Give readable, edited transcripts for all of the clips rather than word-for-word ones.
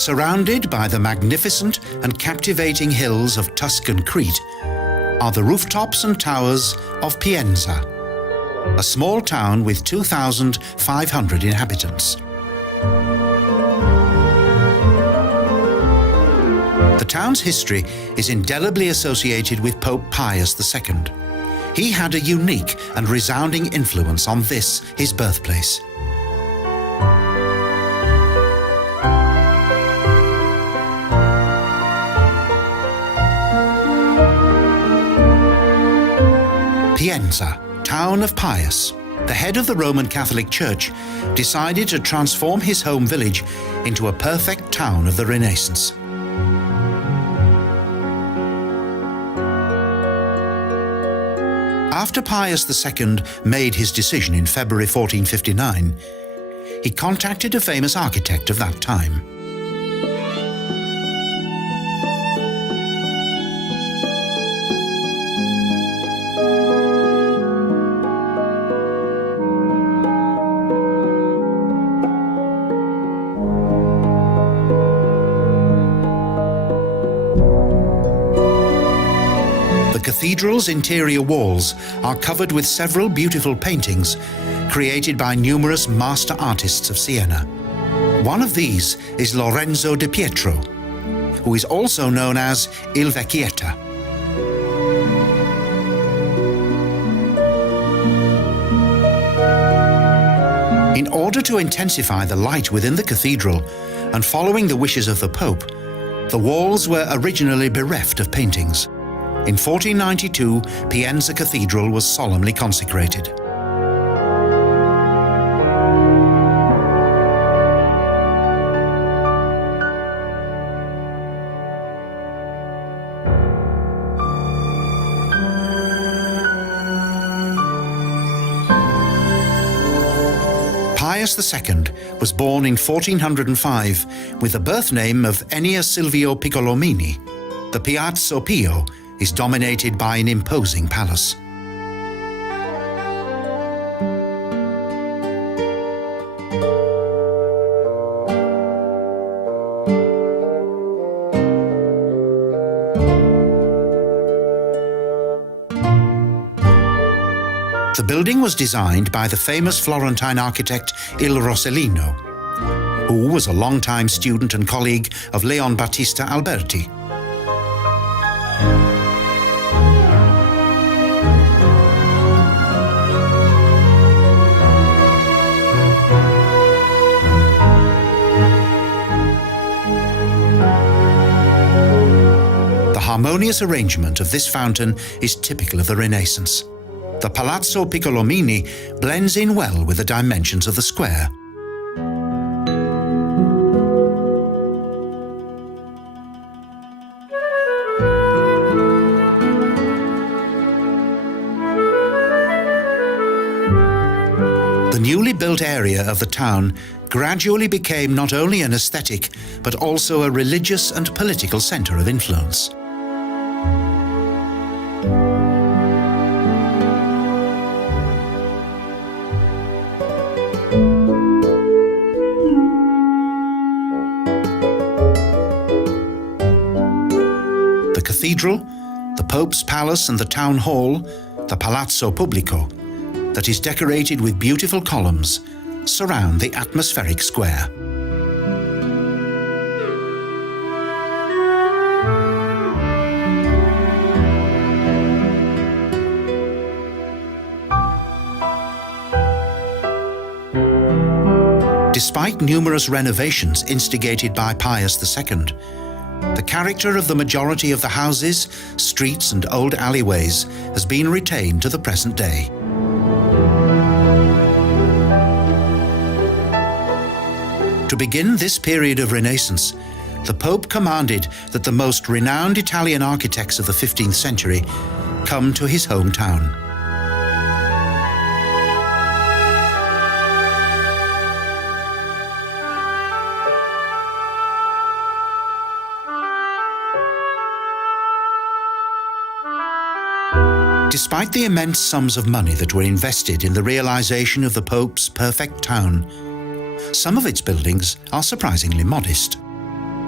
Surrounded by the magnificent and captivating hills of Tuscan Crete are the rooftops and towers of Pienza, a small town with 2,500 inhabitants. The town's history is indelibly associated with Pope Pius II. He had a unique and resounding influence on this, his birthplace. Pienza, town of Pius, the head of the Roman Catholic Church, decided to transform his home village into a perfect town of the Renaissance. After Pius II made his decision in February 1459, he contacted a famous architect of that time. The cathedral's interior walls are covered with several beautiful paintings created by numerous master artists of Siena. One of these is Lorenzo di Pietro, who is also known as Il Vecchietta. In order to intensify the light within the cathedral, and following the wishes of the Pope, the walls were originally bereft of paintings. In 1492, Pienza Cathedral was solemnly consecrated. Pius II was born in 1405 with the birth name of Ennio Silvio Piccolomini. The Piazza Pio is dominated by an imposing palace. The building was designed by the famous Florentine architect Il Rossellino, who was a longtime student and colleague of Leon Battista Alberti. The harmonious arrangement of this fountain is typical of the Renaissance. The Palazzo Piccolomini blends in well with the dimensions of the square. The newly built area of the town gradually became not only an aesthetic, but also a religious and political center of influence. The cathedral, the Pope's palace and the town hall, the Palazzo Pubblico, that is decorated with beautiful columns, surround the atmospheric square. Despite numerous renovations instigated by Pius II, the character of the majority of the houses, streets and old alleyways has been retained to the present day. To begin this period of Renaissance, the Pope commanded that the most renowned Italian architects of the 15th century come to his hometown. Despite the immense sums of money that were invested in the realization of the Pope's perfect town, some of its buildings are surprisingly modest.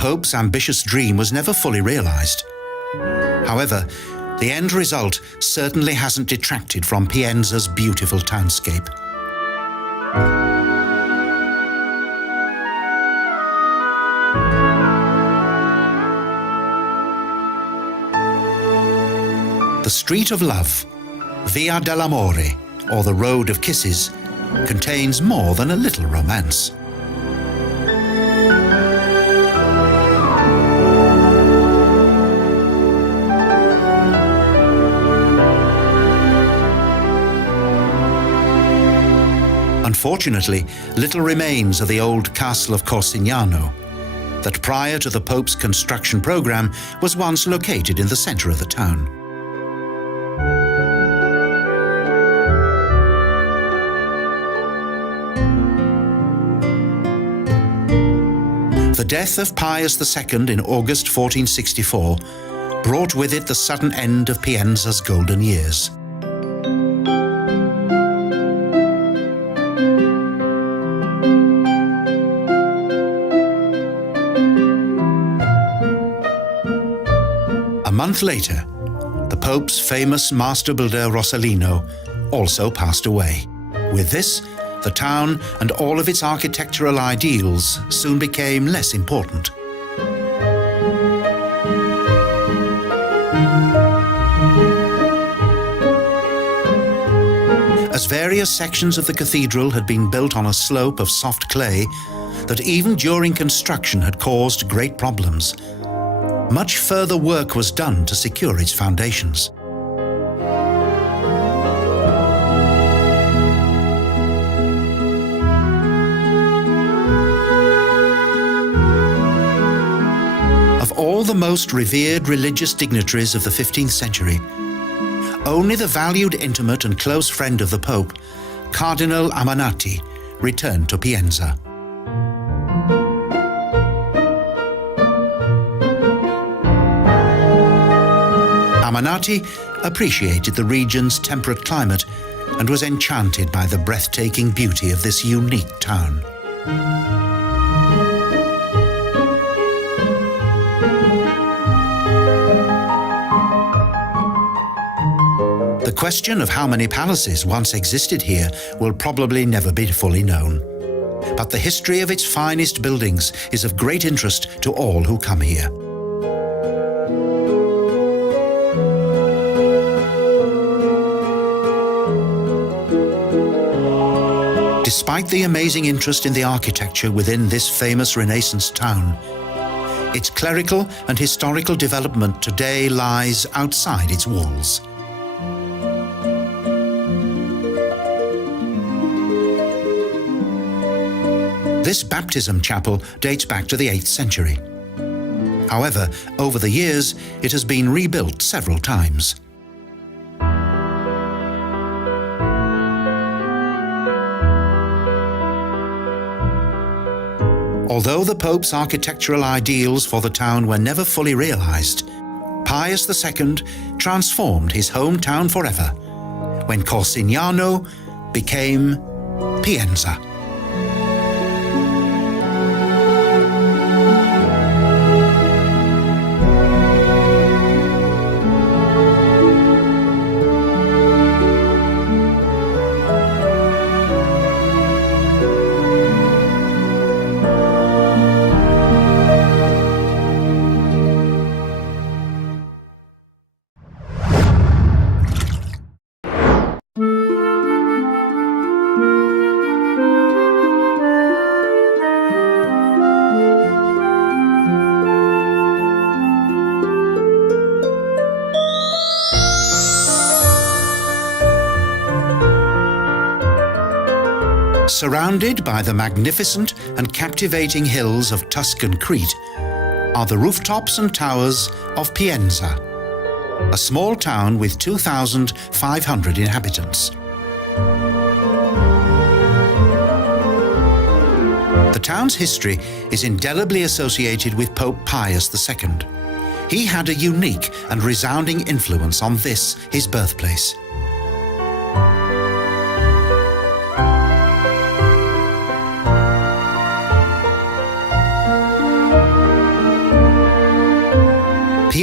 Pope's ambitious dream was never fully realized. However, the end result certainly hasn't detracted from Pienza's beautiful townscape. The Street of Love, Via dell'Amore, or the Road of Kisses, contains more than a little romance. Unfortunately, little remains of the old castle of Corsignano, that prior to the Pope's construction program was once located in the centre of the town. The death of Pius II in August 1464 brought with it the sudden end of Pienza's golden years. A month later, the Pope's famous master builder Rossellino also passed away. With this, the town and all of its architectural ideals soon became less important. As various sections of the cathedral had been built on a slope of soft clay that even during construction had caused great problems, much further work was done to secure its foundations. Of all the most revered religious dignitaries of the 15th century, only the valued intimate and close friend of the Pope, Cardinal Amanati, returned to Pienza. Amanati appreciated the region's temperate climate and was enchanted by the breathtaking beauty of this unique town. The question of how many palaces once existed here will probably never be fully known. But the history of its finest buildings is of great interest to all who come here. Despite the amazing interest in the architecture within this famous Renaissance town, its clerical and historical development today lies outside its walls. This baptism chapel dates back to the 8th century. However, over the years, it has been rebuilt several times. Although the Pope's architectural ideals for the town were never fully realized, Pius II transformed his hometown forever when Corsignano became Pienza. Surrounded by the magnificent and captivating hills of Tuscan Crete are the rooftops and towers of Pienza, a small town with 2,500 inhabitants. The town's history is indelibly associated with Pope Pius II. He had a unique and resounding influence on this, his birthplace.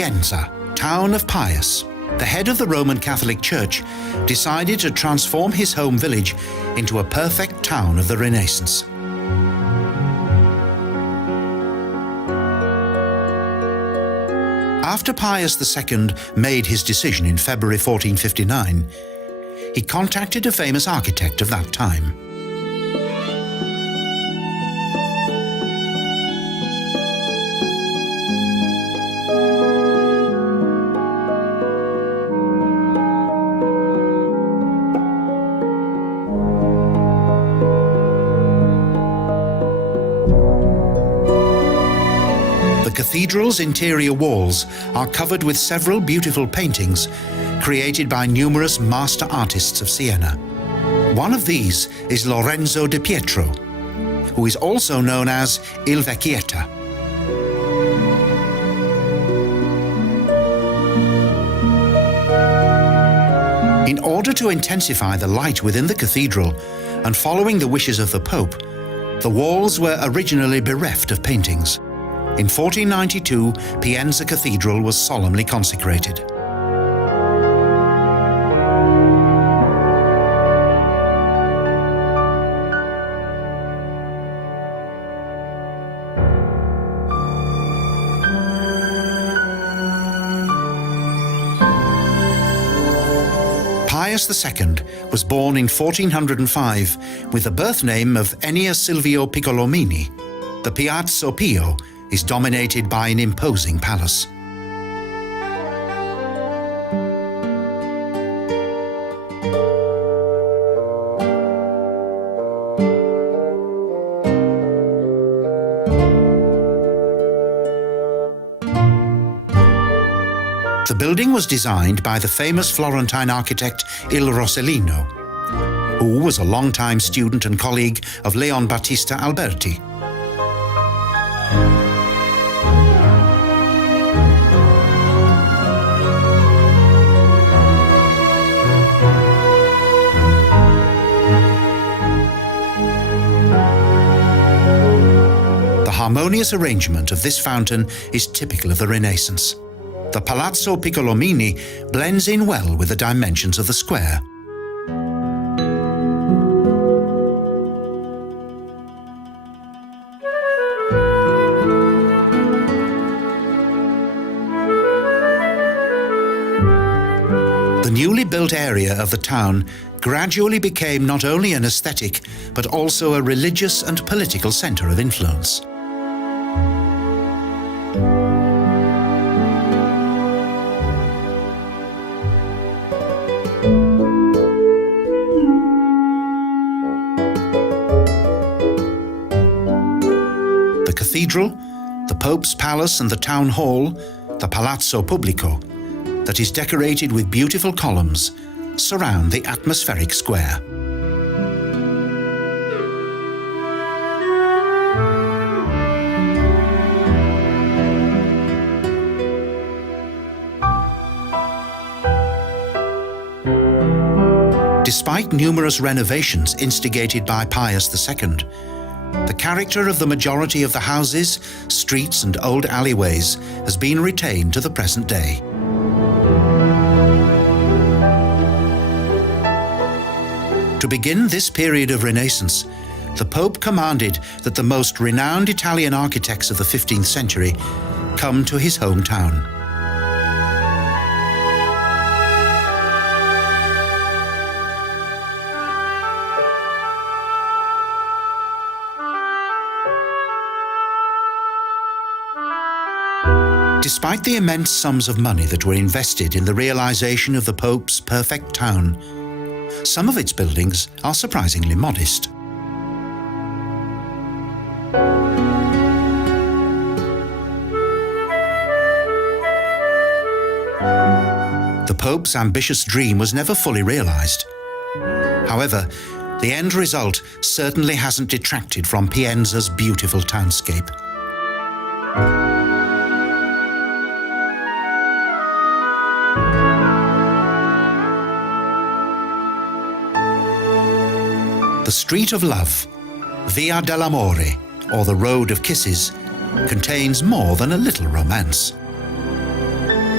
Pienza, town of Pius, the head of the Roman Catholic Church decided to transform his home village into a perfect town of the Renaissance. After Pius II made his decision in February 1459, he contacted a famous architect of that time. The cathedral's interior walls are covered with several beautiful paintings created by numerous master artists of Siena. One of these is Lorenzo di Pietro, who is also known as Il Vecchietta. In order to intensify the light within the cathedral and following the wishes of the Pope, the walls were originally bereft of paintings. In 1492, Pienza Cathedral was solemnly consecrated. Pius II was born in 1405 with the birth name of Ennio Silvio Piccolomini. The Piazza Pio is dominated by an imposing palace. The building was designed by the famous Florentine architect Il Rossellino, who was a longtime student and colleague of Leon Battista Alberti. The harmonious arrangement of this fountain is typical of the Renaissance. The Palazzo Piccolomini blends in well with the dimensions of the square. The newly built area of the town gradually became not only an aesthetic, but also a religious and political center of influence. The cathedral, the Pope's palace and the town hall, the Palazzo Pubblico, that is decorated with beautiful columns, surround the atmospheric square. Despite numerous renovations instigated by Pius II, the character of the majority of the houses, streets and old alleyways has been retained to the present day. To begin this period of Renaissance, the Pope commanded that the most renowned Italian architects of the 15th century come to his hometown. Despite the immense sums of money that were invested in the realization of the Pope's perfect town, some of its buildings are surprisingly modest. The Pope's ambitious dream was never fully realized. However, the end result certainly hasn't detracted from Pienza's beautiful townscape. The Street of Love, Via dell'Amore, or the Road of Kisses, contains more than a little romance.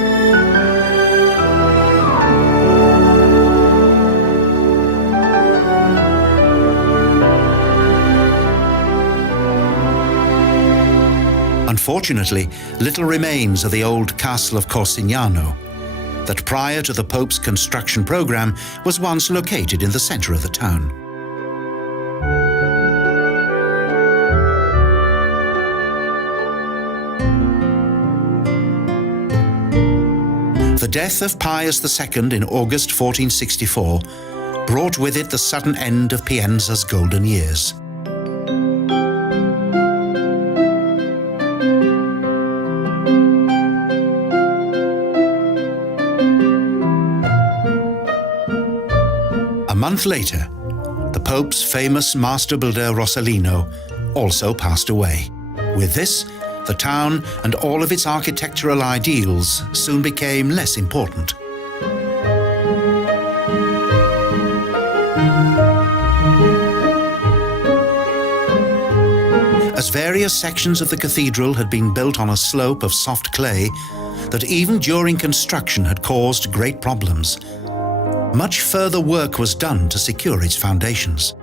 Unfortunately, little remains of the old castle of Corsignano, that prior to the Pope's construction program was once located in the centre of the town. The death of Pius II in August 1464 brought with it the sudden end of Pienza's golden years. A month later, the Pope's famous master builder Rossellino also passed away. With this, the town and all of its architectural ideals soon became less important. As various sections of the cathedral had been built on a slope of soft clay that even during construction had caused great problems, much further work was done to secure its foundations.